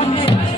આપણા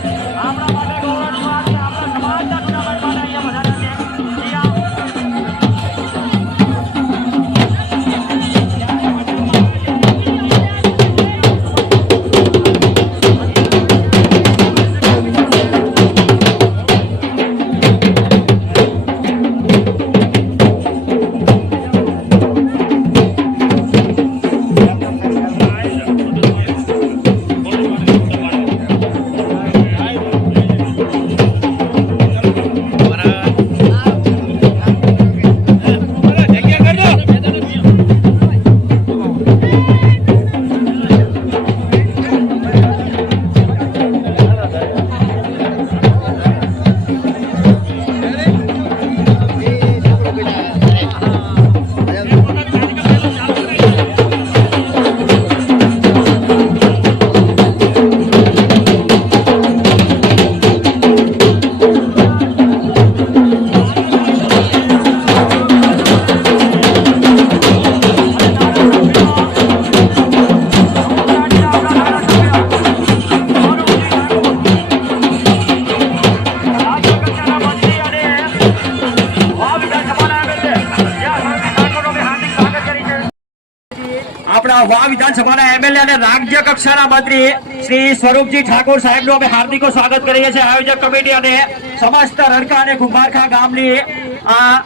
વાવ વિધાનસભાના એમએલએ અને રાજ્ય કક્ષાના મંત્રી શ્રી સ્વરૂપજી ઠાકોર સાહેબનું અમે હાર્દિક સ્વાગત કરીએ છીએ. આયોજક કમિટી અને સમસ્ત રણકા અને કુંભારખા ગામની, આ,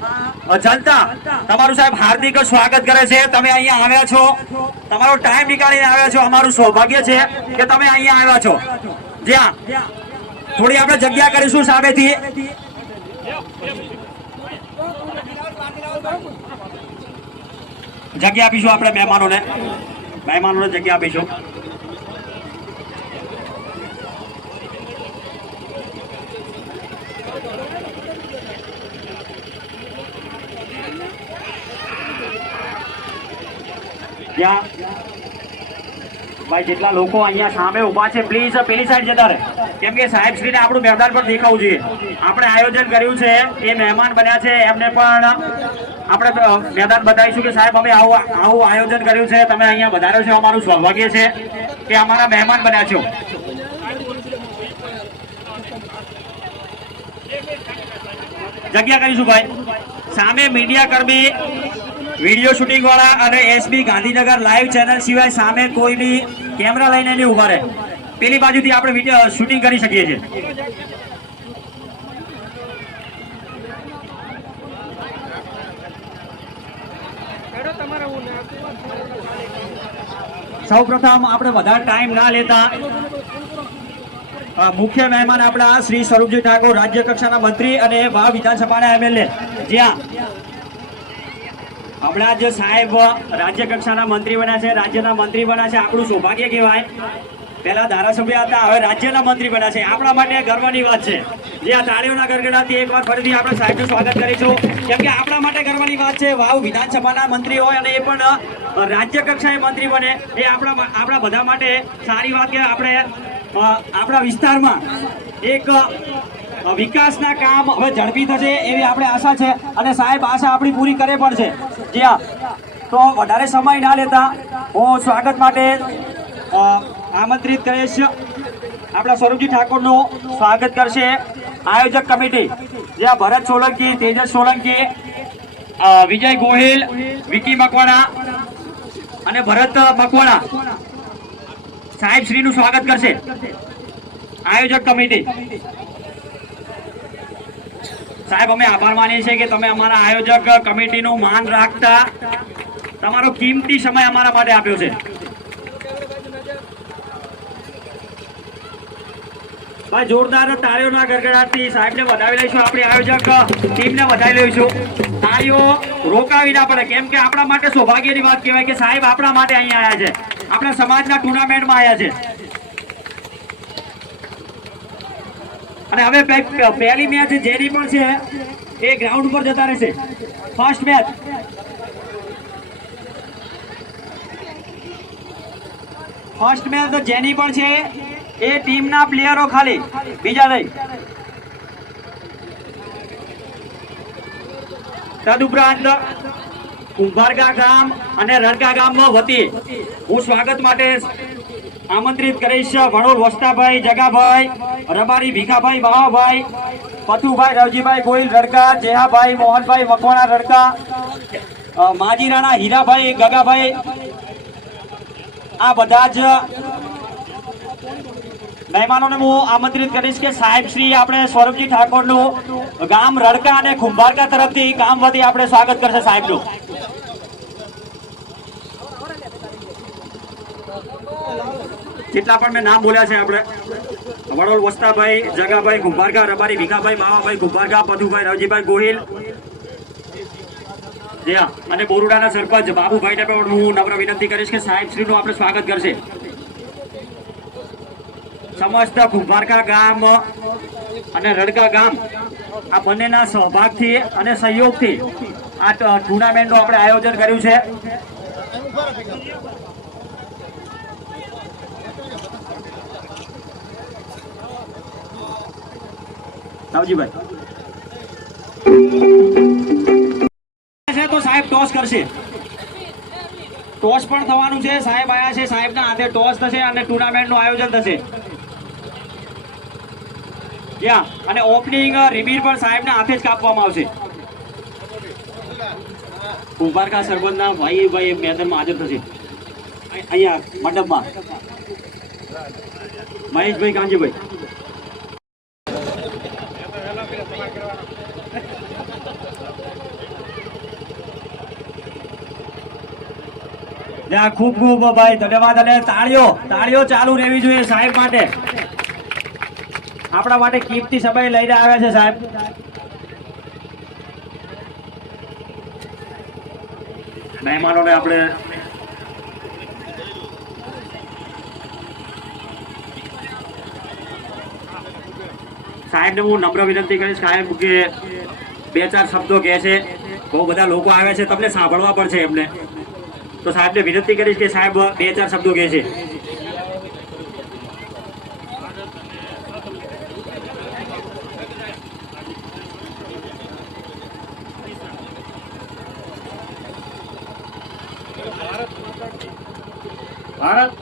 જનતા તમારું સાહેબ હાર્દિક સ્વાગત કરે છે. તમે અહીંયા આવ્યા છો. તમારો ટાઈમ નીકાળીને આવ્યા છો. અમારું સૌભાગ્ય છે કે તમે અહીંયા આવ્યા છો. જ્યાં થોડી આપણે જગ્યા કરીશું સામેથી. જગ્યા આપીશું આપણે મહેમાનોને. મહેમાનોને જગ્યા આપીશું. જ્યાં ભાઈ, જેટલા લોકો અહીંયા સામે ઊભા છે પ્લીઝ પેલી સાઈડ જતા રહે. કેમ કે સાહેબ, શ્રીને આપણું મેદાન પર દેખાવું જોઈએ. આપણે આયોજન કર્યું છે, એ મહેમાન બન્યા છે, એમને પણ આપણે મેદાન બતાવીશું કે સાહેબ, અમે આવું આવું આયોજન કર્યું છે, તમે અહીંયા વધારો છો, અમારું સૌભાગ્ય છે કે અમારા મહેમાન બન્યા છો. જગ્યા કરીશું ભાઈ. સામે મીડિયા કર્મી, વીડિયો શૂટિંગ વાળા અને એસબી ગાંધીનગર લાઈવ ચેનલ સિવાય સામે કોઈ બી કેમેરા લઈને નહીં ઊભા રહે. પેલી બાજુથી આપણે શૂટિંગ કરી શકીએ છીએ. સૌ પ્રથમ આપણે વધારે ટાઈમ ના લેતા મુખ્ય મહેમાન આપણા શ્રી સ્વરૂપજી ઠાકોર, રાજ્ય કક્ષાના મંત્રી અને વાવ વિધાનસભાના એમએલએ જ્યાં હમણાં જ સાહેબ રાજ્ય કક્ષાના મંત્રી બન્યા છે, રાજ્યના મંત્રી બન્યા છે. આપણું સૌભાગ્ય કહેવાય. પહેલા ધારાસભ્ય હતા, હવે રાજ્યના મંત્રી બન્યા છે. આપણા માટે ગર્વની વાત છે. જે આ તાળીઓના ગરગડાથી એકવાર ફરીથી આપણે સાહેબનું સ્વાગત કરીશું. કેમ કે આપણા માટે ગર્વની વાત છે, વાવ વિધાનસભાના મંત્રી હોય અને એ પણ રાજ્ય કક્ષાએ મંત્રી બને. એ આપણા આપણા બધા માટે સારી વાત કે આપણે આપણા વિસ્તારમાં એક વિકાસના કામ હવે ઝડપી થશે એવી આપણે આશા છે. અને સાહેબ, આશા આપણી પૂરી કરે પણ છે. જ્યાં તો વધારે સમય ના લેતા હું સ્વાગત માટે આમંત્રિત કરીશ આપણા સ્વરૂપજી ઠાકોરનું સ્વાગત કરશે. આયોજક કમિટી, જ્યાં ભરત સોલંકી, તેજસ સોલંકી વિજય ગોહિલ વિકી મકવાણા અને ભરત મકવાણા સાહેબ શ્રીનું સ્વાગત કરશે. આયોજક કમિટી. સાહેબ, અમે આભાર માનીએ છીએ કે તમે અમારા આયોજક કમિટીનું માન રાખતા તમારો કિંમતી સમય અમારા માટે આપ્યો છે. ભાઈ જોરદાર તાળીઓના ગરગડાટથી સાહેબને વધાવી લઈશું આપણી આયોજક ટીમને વધાવી લઈશું. તાળીઓ રોકાવી ના પડે, કેમ કે આપણા માટે સૌભાગ્યની વાત કહેવાય કે સાહેબ આપણા માટે અહીંયા આવ્યા છે. આપણા સમાજના ટુર્નામેન્ટમાં આવ્યા છે. અને હવે પહેલી મેચ જેની પણ છે, એ ગ્રાઉન્ડ ઉપર જતા રહેશે. ફર્સ્ટ મેચ ફર્સ્ટ મેચ જેની પણ છે એ ટીમના પ્લેયરો ખાલી. બીજા નહીં. તદુપરાંત કુંભારગા ગામ અને રણકા ગામમાં વતી હું સ્વાગત માટે આમંત્રિત કરીશ ભણોલ વસ્તાભાઈ, જગાભાઈ, રબારી, ભીખાભાઈ, બાવાભાઈ પથુભાઈ રવજીભાઈ ગોહિલ રડકા, જેહાભાઈ, મોહનભાઈ, મકવાણા રડકા માજી માજીરાણા હીરાભાઈ, ગગાભાઈ, આ બધા જ મહેમાનોને હું આમંત્રિત કરીશ કે સાહેબ શ્રી, આપણે સ્વરૂપજી ઠાકોરનું ગામ રડકા અને ખુંભારકા તરફથી ગામ વતી આપણે સ્વાગત કરશે સાહેબનું જેટલા પણ મેં નામ બોલ્યા છે આપણે, વડોલ વસ્તાભાઈ, જગાભાઈ ગુંભારકા રબારી ભીખાભાઈ, માવાભાઈ કુંભારકા પધુભાઈ રવજીભાઈ ગોહિલ. અને બોરુડાના સરપંચ બાબુભાઈને પણ હું નમ્ર વિનંતી કરીશ કે સાહેબ શ્રીનું આપણે સ્વાગત કરશે સમસ્ત કુંભારકા ગામ અને રડકા ગામ આ બંનેના સહભાગથી અને સહયોગથી આ ટુર્નામેન્ટનું આપણે આયોજન કર્યું છે. સાવજીભાઈ. છે તો સાહેબ ટોસ કરશે. ટોસ પણ થવાનું છે. સાહેબ આયા છે. સાહેબના હાથે ટોસ થશે અને ટુર્નામેન્ટનું આયોજન થશે. યા અને ઓપનિંગ રિમીર પણ સાહેબના હાથે જ કાપવામાં આવશે. ઉભારકા સરબંધના ભાઈ ભાઈ મેદાનમાં હાજર થશે. અહીંયા, મંડપમાં. મહેશભાઈ કાંજીભાઈ ખૂબ ખૂબ ભાઈ, ધન્યવાદ અને તાળીઓ તાળીઓ ચાલુ રહેવી જોઈએ સાહેબ માટે. આપણા માટે કીમતી સમય લઈને આવ્યા છે, સાહેબ. મહેમાનોને આપણે સાહેબને હું નમ્ર વિનંતી કરીશ, સાહેબ, કે બે ચાર શબ્દો કહે છે. બહુ બધા લોકો આવે છે, તમને સાંભળવા પડશે એમને. તો સાહેબને વિનંતી કરીશ કે સાહેબ, બે ચાર શબ્દો કહે છે. ભારત